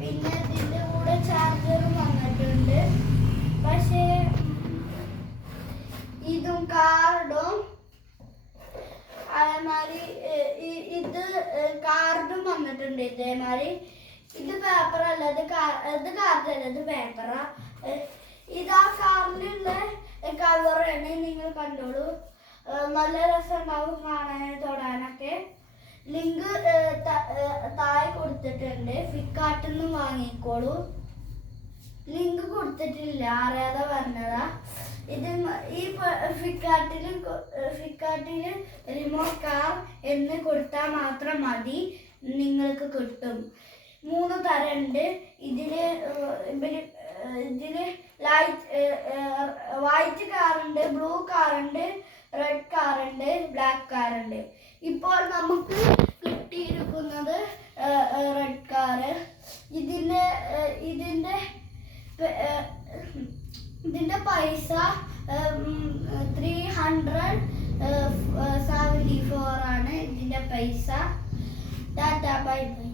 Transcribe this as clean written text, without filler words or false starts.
പിന്നെ ഇതിൻ്റെ കൂടെ ചാർജറും വന്നിട്ടുണ്ട്. പക്ഷേ ഇതും കാർഡും അതേമാതിരി ഇത് കാർഡും വന്നിട്ടുണ്ട്. ഇതേമാതിരി ഇത് പേപ്പറല്ല, ഇത് കാർഡല്ല, ഇത് പേപ്പറാ. ഇതാ കാർഡിലുള്ള കവറാണ്. നിങ്ങൾ കണ്ടോളൂ, നല്ല രസമുണ്ടാവും കാണാൻ തൊടാനൊക്കെ. ലിങ്ക് താഴെ കൊടുത്തിട്ടുണ്ട്. ഫ്ലിപ്കാർട്ടിൽ നിന്ന് വാങ്ങിക്കോളൂ. ലിങ്ക് കൊടുത്തിട്ടില്ല, അറിയാതെ പറഞ്ഞതാ. ഇത് ഈ ഫ്ലിപ്കാർട്ടിൽ റിമോട്ട് കാർ എന്ന് കൊടുത്താൽ മാത്രം മതി, നിങ്ങൾക്ക് കിട്ടും. 3 തരമുണ്ട് ഇതില്. വൈറ്റ് കാറുണ്ട്, ബ്ലൂ കാറുണ്ട്, റെഡ് കാറുണ്ട്, ബ്ലാക്ക് കാറുണ്ട്. ഇപ്പോൾ നമുക്ക് കിട്ടിയിരിക്കുന്നത് റെഡ് കാറ്. ഇതിന്റെ പൈസ 374 ആണ് ഇതിന്റെ പൈസ. Tata bye bye.